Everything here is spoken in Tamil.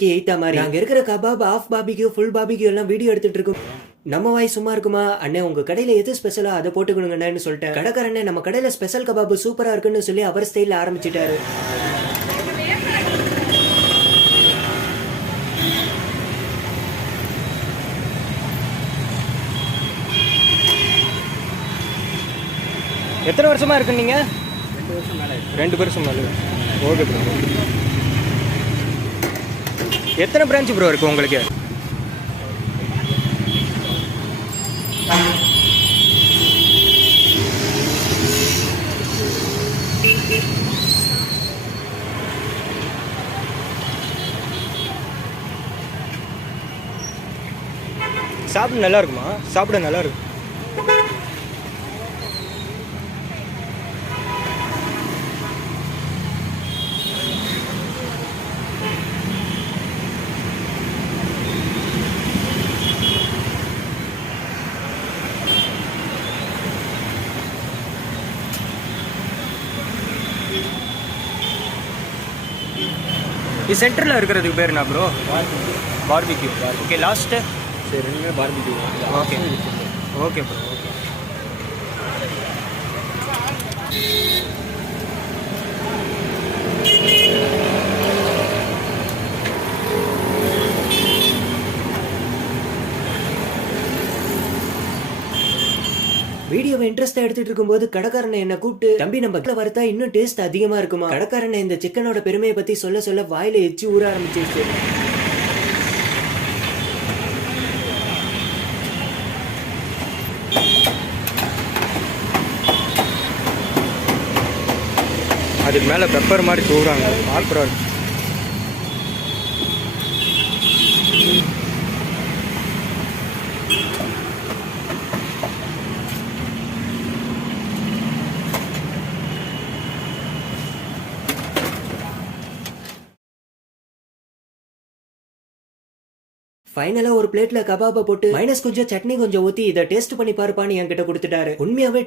வேலைக்கு எய்த்தா மாதிரி அங்க இருக்கிற கபாப் ஆஃப் பாபிக்கு ஃபுல் பாபிக்கு எல்லாம் வீடியோ எடுத்துட்டு இருக்கும். நம்ம வாய் சும்மா இருக்குமா? அண்ணே உங்க கடையில எது ஸ்பெஷலா அதை போட்டுக்கணுங்கன்னு சொல்லிட்டேன். கடைக்காரண்ணே நம்ம கடையில ஸ்பெஷல் கபாப் சூப்பரா இருக்குன்னு சொல்லி அவர் ஸ்டைல ஆரம்பிச்சிட்டாரு. எத்தனை வருஷமா இருக்கு நீங்க? 2 வருஷம் மேலே. Okay bro. எத்தனை பிரான்ச் ப்ரோ இருக்கு உங்களுக்கு? சாப்பிட நல்லா இருக்குமா? சாப்பிட நல்லா இருக்கும். இது சென்டரில் இருக்கிறதுக்கு பேர் என்ன ப்ரோ? பார்பிக்யூ. ஓகே லாஸ்ட்டு சரி ரெண்டுமே barbecue. Okay okay bro. Okay வீடியோவை இன்ட்ரெஸ்டா எடுத்துட்டு இருக்கும்போது கடைக்காரனை என்ன கூப்பிட்டு, தம்பி நம்ம வறுத்தா இன்னும் டேஸ்ட் அதிகமா இருக்குமா? கடைக்காரனை இந்த சிக்கனோட பெருமையை பத்தி சொல்ல சொல்ல வாயில எச்சி ஊற ஆரம்பிச்சிருச்சு. அதுக்கு மேல பெப்பர் மாதிரி தூவுறாங்க. சூப்பரா இருக்கு. ஃபைனலா ஒரு பிளேட்ல கபாபை போட்டு மைனஸ் கொஞ்சம் சட்னி கொஞ்சம் ஊத்தி இதை டேஸ்ட் பண்ணி பாருப்பான்னு என்கிட்ட கொடுத்துட்டாரு. உண்மையாவே